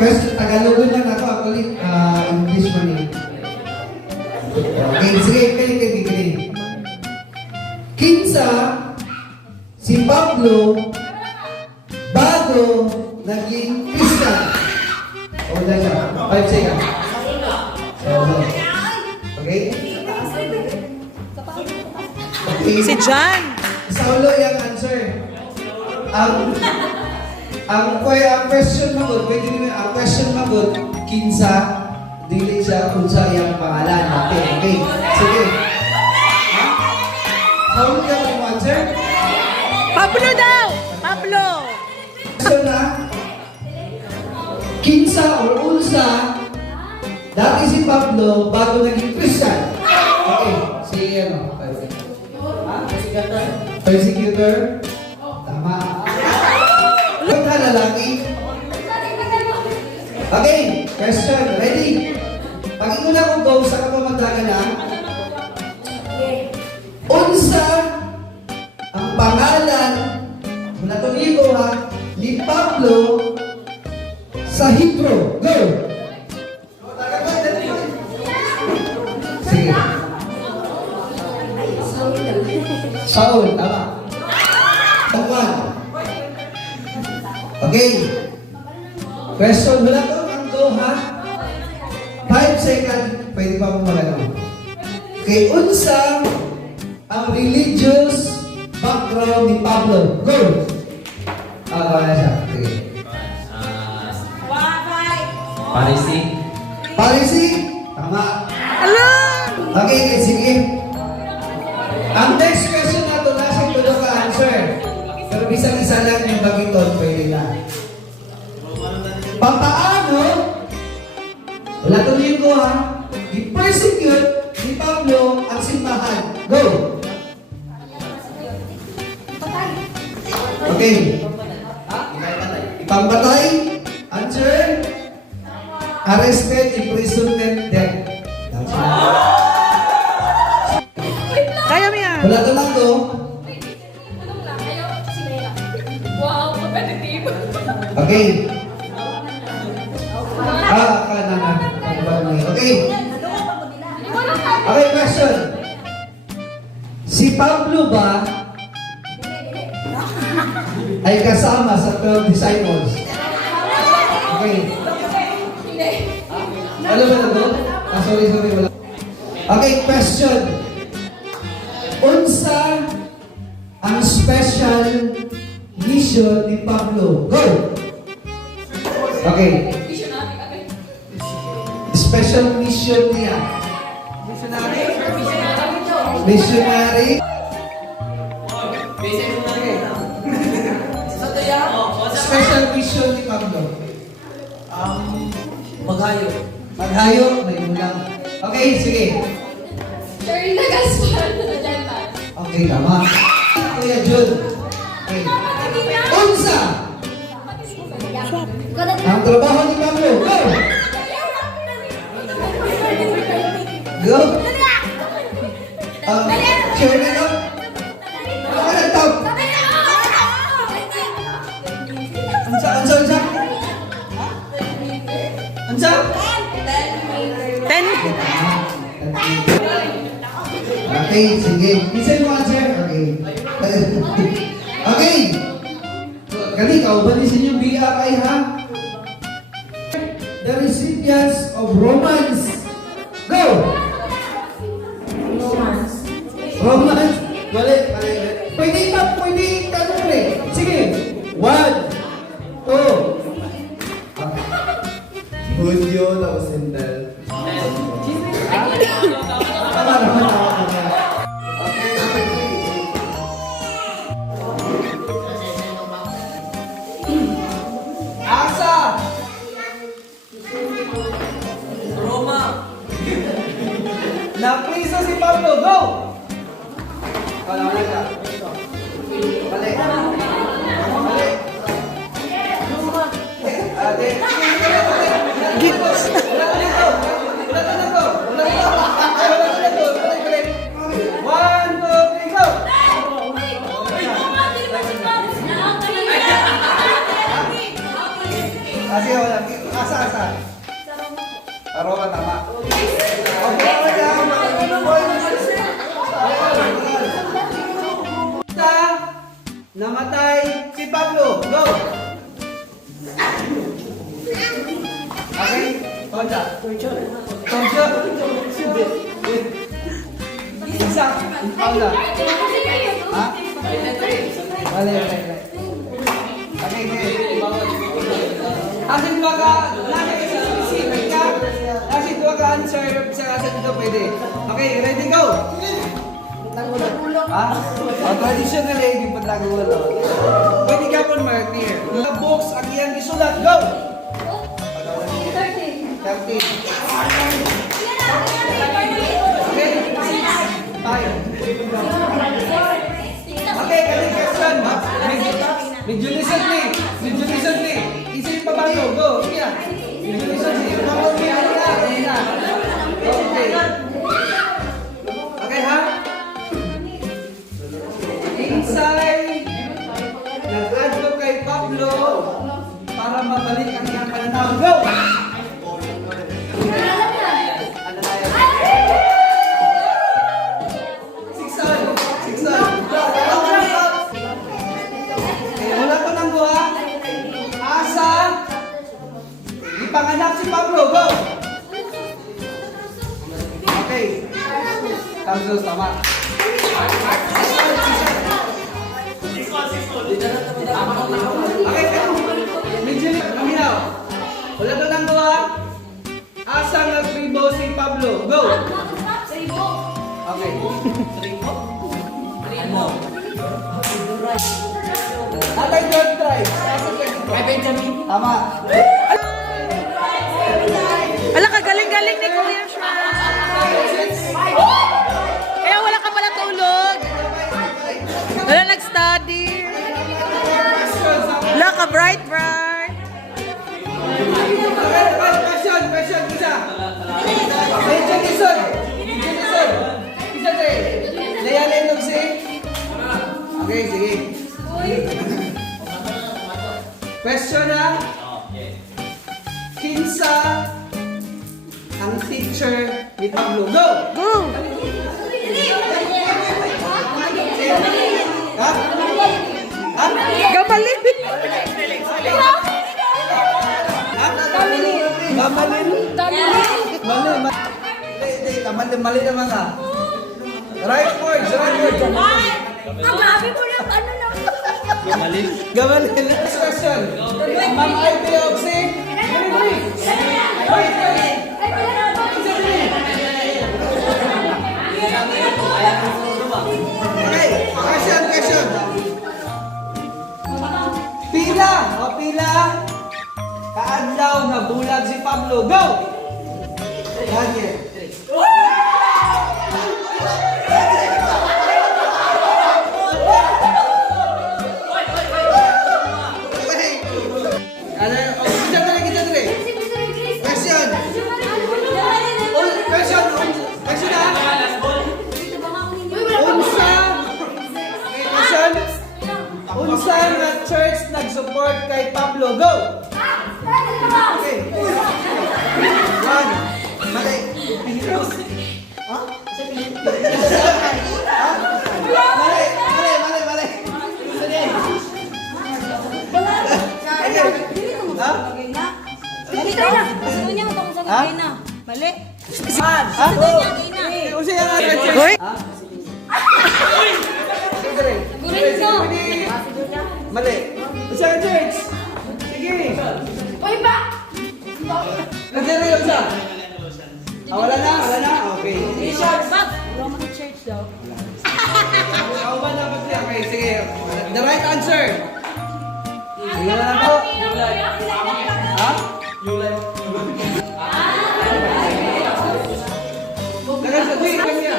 Question, Tagalogon lang ako. Actually, English man eh. Okay, sige, kali. Kinsa si Pablo bago naging Christian. O, dahil siya. 5 seconds. Okay? Si John. Saulo yung answer. Ang question magod, pwede nyo ang question magod, kinsa, dili siya kung sa iyang pangalan. Okay. Sige. Ha? Saulo yung answer? Pablo daw! Pablo! So na, kinsa or unsa, dati si Pablo bago naging Christian. Okay, si ano? Persecutor? Tama. Huwag ka lalaki. Okay, question. Ready? Pag-ingon na kong go sa kapamadagan na, unsa ang pangalan, mula ito niyo ha, ni Pablo sa Hebrew. Go! Sige. Saul, tama. Tama. Okay. Question, wala ko ang go ha? 5 seconds, pwede pa mo magano. Okay, unsa ang religious background ni Pablo? Go! Wala siya. Okay. Parisi? Tama. Okay, sige. Ang next question na ito, nasa ito ka answer. Pero bisang-isa lang yung bagiton, pwede na. Papaano? Wala ito niyo ko ha. I-persecute ni Pablo ang simbahan. Go! Okay. Ipangpatay? Answer? Arrested, imprisoned, dead. That's right. Kaya mo yan. Wala ito lang to. Wow, competitive. Okay. Okay. Okay, question. Si Pablo ba ay kasama sa 12 disciples? Okay. Wala ba na doon? Sorry, wala. Okay, question. Unsa ang special mission ni Pablo? Go! Okay. Special mission niya. Missionary. Special mission ni Pablo. Maghayo, may ulang. Okay, sige. Sharing na gaspal na dyan ba? Okay, tama. Kuya Jun. Okay. Unsa ang trabaho ni Pablo? Go! Go! Sure na no? Ako na top. Unsa? Unsa? 10. Okay, sige. Isa mo answer? Okay. Okay. Kali, kaubanisin yung BRI ha? The recipients of Romans. Go! Romans. Galit. Pwede tanong rin. Sige. 1, 2. Hudyo tapos Sentel. Tama naman. Asa! Roma! Napriso si Pablo. Go! Wala ka. Balik. Sige, wala. Asa. Aroma, tama. Okay, Sa namatay si Pablo. Go! Okay? Tonja. Isa. Paula. Ha? Wala. Okay. Asin dua ka, nasa isa specific ka. Asin dua ka answer sa asin dito pwede. Okay, ready, go! Ha? Traditionally, hindi pa tagulo. Pwede ka po mag-clear. Sa box, ang iyang isulat, go! 13. Okay, 6, 5. Okay, kaling question. Medyo listen me. Isip pa ba ito? Go, sige na. Medyo listen me. Okay. Okay, ha? Inside, nag-adlo kay Pablo para mabalik ang iyang pananaw. Go! Siksan. Wala ko nang buha. Asa, ipanganak si Pablo. Go! Okay. Tapos tama. Okay, medyo luminaw. Wala ko lang gawa. Asa nagtribo si Pablo? Go! Okay. Atay don't try. Tama. Ala ka, galing-galing ni Kuya Shaz. Kaya wala ka pala tulog. Wala nag-study. Wala ka, bright. Question, isa. Medyo lisod. Isa tayo. Layalin nung si. Okay, sige. Question na. Kinsa ang teacher ni Pablo? Go! Go! Ha? Gamalin. Mali naman ka. Right words. Gamalin. Next question. Ma'am IP of si? Okay, question. Pila. Kaadlaw na bulag si Pablo. Go! Daniel. Kita dali. Question na. Unsa nga church nag-support kay Pablo? Go! Okay. One. Mali. Ha? Mali. Ha? Mali. Ha? Unsa nga church? Hoy! Ha? Mali. Unsa nga church? Sige. Nagdiri yung sa? Wala na? Okay. Kauban na ba siya? Okay, sige. The right answer. Sige na ako. Ha? Nagan sa tuwing kanya.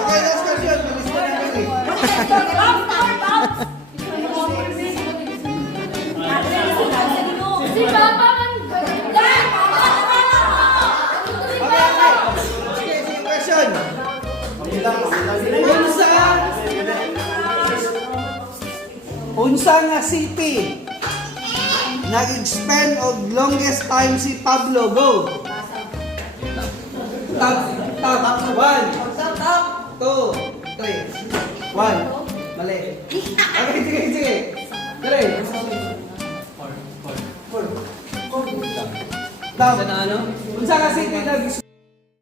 Okay, last question. Malis na namin eh. Si Papa man. Sige, question. Kung sa Unsa nga city nag-spend og longest time si Pablo? Go. Top 1. Top 2, 3. 1. Mali. Okay, sige. Dali. 4. Top. Unsa nga city nag